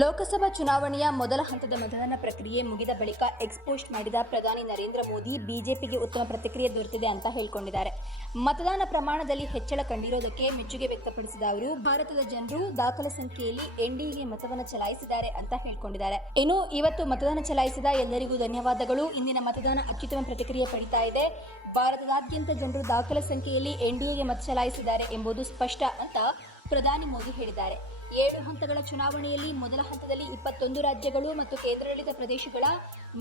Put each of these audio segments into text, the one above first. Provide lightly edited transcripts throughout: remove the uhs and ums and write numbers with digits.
ಲೋಕಸಭಾ ಚುನಾವಣೆಯ ಮೊದಲ ಹಂತದ ಮತದಾನ ಪ್ರಕ್ರಿಯೆ ಮುಗಿದ ಬಳಿಕ ಎಕ್ಸ್ಪೋಸ್ಟ್ ಮಾಡಿದ ಪ್ರಧಾನಿ ನರೇಂದ್ರ ಮೋದಿ ಬಿಜೆಪಿಗೆ ಉತ್ತಮ ಪ್ರತಿಕ್ರಿಯೆ ದೊರೆತಿದೆ ಅಂತ ಹೇಳಿಕೊಂಡಿದ್ದಾರೆ. ಮತದಾನ ಪ್ರಮಾಣದಲ್ಲಿ ಹೆಚ್ಚಳ ಕಂಡಿರೋದಕ್ಕೆ ಮೆಚ್ಚುಗೆ ವ್ಯಕ್ತಪಡಿಸಿದ ಅವರು ಭಾರತದ ಜನರು ದಾಖಲೆ ಸಂಖ್ಯೆಯಲ್ಲಿ ಎನ್ಡಿಎಗೆ ಮತವನ್ನು ಚಲಾಯಿಸಿದ್ದಾರೆ ಅಂತ ಹೇಳಿಕೊಂಡಿದ್ದಾರೆ. ಇನ್ನು ಇವತ್ತು ಮತದಾನ ಚಲಾಯಿಸಿದ ಎಲ್ಲರಿಗೂ ಧನ್ಯವಾದಗಳು. ಇಂದಿನ ಮತದಾನ ಅತ್ಯುತ್ತಮ ಪ್ರತಿಕ್ರಿಯೆ ಪಡಿತಾ ಇದೆ. ಭಾರತದಾದ್ಯಂತ ಜನರು ದಾಖಲೆ ಸಂಖ್ಯೆಯಲ್ಲಿ ಎನ್ಡಿಎಗೆ ಮತ ಚಲಾಯಿಸಿದ್ದಾರೆ ಎಂಬುದು ಸ್ಪಷ್ಟ ಅಂತ ಪ್ರಧಾನಿ ಮೋದಿ ಹೇಳಿದ್ದಾರೆ. 7 ಹಂತಗಳ ಚುನಾವಣೆಯಲ್ಲಿ ಮೊದಲ ಹಂತದಲ್ಲಿ 21 ರಾಜ್ಯಗಳು ಮತ್ತು ಕೇಂದ್ರಾಡಳಿತ ಪ್ರದೇಶಗಳ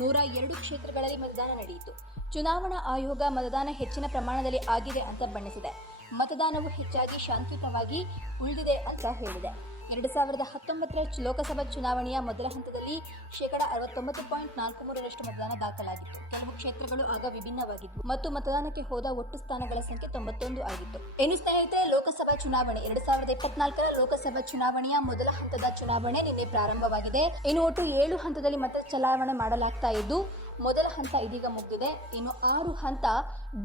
102 ಕ್ಷೇತ್ರಗಳಲ್ಲಿ ಮತದಾನ ನಡೆಯಿತು. ಚುನಾವಣಾ ಆಯೋಗ ಮತದಾನ ಹೆಚ್ಚಿನ ಪ್ರಮಾಣದಲ್ಲಿ ಆಗಿದೆ ಅಂತ ಬಣ್ಣಿಸಿದೆ. ಮತದಾನವು ಹೆಚ್ಚಾಗಿ ಶಾಂತಿಯುತವಾಗಿ ಉಳಿದಿದೆ ಅಂತ ಹೇಳಿದೆ. 2019 ಲೋಕಸಭಾ ಚುನಾವಣೆಯ ಮೊದಲ ಹಂತದಲ್ಲಿ 69.43% ಮತದಾನ ದಾಖಲಾಗಿತ್ತು. ಕೆಲವು ಕ್ಷೇತ್ರಗಳು ಆಗ ವಿಭಿನ್ನವಾಗಿದ್ದವು ಮತ್ತು ಮತದಾನಕ್ಕೆ ಹೋದ ಒಟ್ಟು ಸ್ಥಾನಗಳ ಸಂಖ್ಯೆ 91 ಆಗಿತ್ತು. ಇನ್ನು ಸ್ನೇಹಿತರೆ, ಲೋಕಸಭಾ ಚುನಾವಣೆ 2024 ಲೋಕಸಭಾ ಚುನಾವಣೆಯ ಮೊದಲ ಹಂತದ ಚುನಾವಣೆ ನಿನ್ನೆ ಪ್ರಾರಂಭವಾಗಿದೆ. ಇನ್ನು ಒಟ್ಟು 7 ಹಂತದಲ್ಲಿ ಮತ ಚಲಾವಣೆ ಮಾಡಲಾಗ್ತಾ ಇದ್ದು, ಮೊದಲ ಹಂತ ಇದೀಗ ಮುಗಿದಿದೆ. ಇನ್ನು 6 ಹಂತ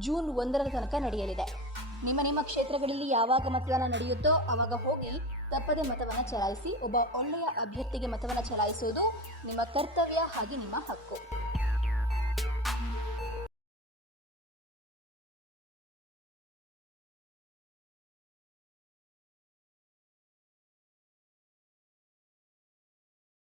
ಜೂನ್ 1ರ ತನಕ ನಡೆಯಲಿದೆ. ನಿಮ್ಮ ಕ್ಷೇತ್ರಗಳಲ್ಲಿ ಯಾವಾಗ ಮತದಾನ ನಡೆಯುತ್ತೋ ಆವಾಗ ಹೋಗಿ ತಪ್ಪದೆ ಮತವನ್ನು ಚಲಾಯಿಸಿ. ಒಬ್ಬ ಒಳ್ಳೆಯ ಅಭ್ಯರ್ಥಿಗೆ ಮತವನ್ನು ಚಲಾಯಿಸುವುದು ನಿಮ್ಮ ಕರ್ತವ್ಯ ಹಾಗೆ ನಿಮ್ಮ ಹಕ್ಕು.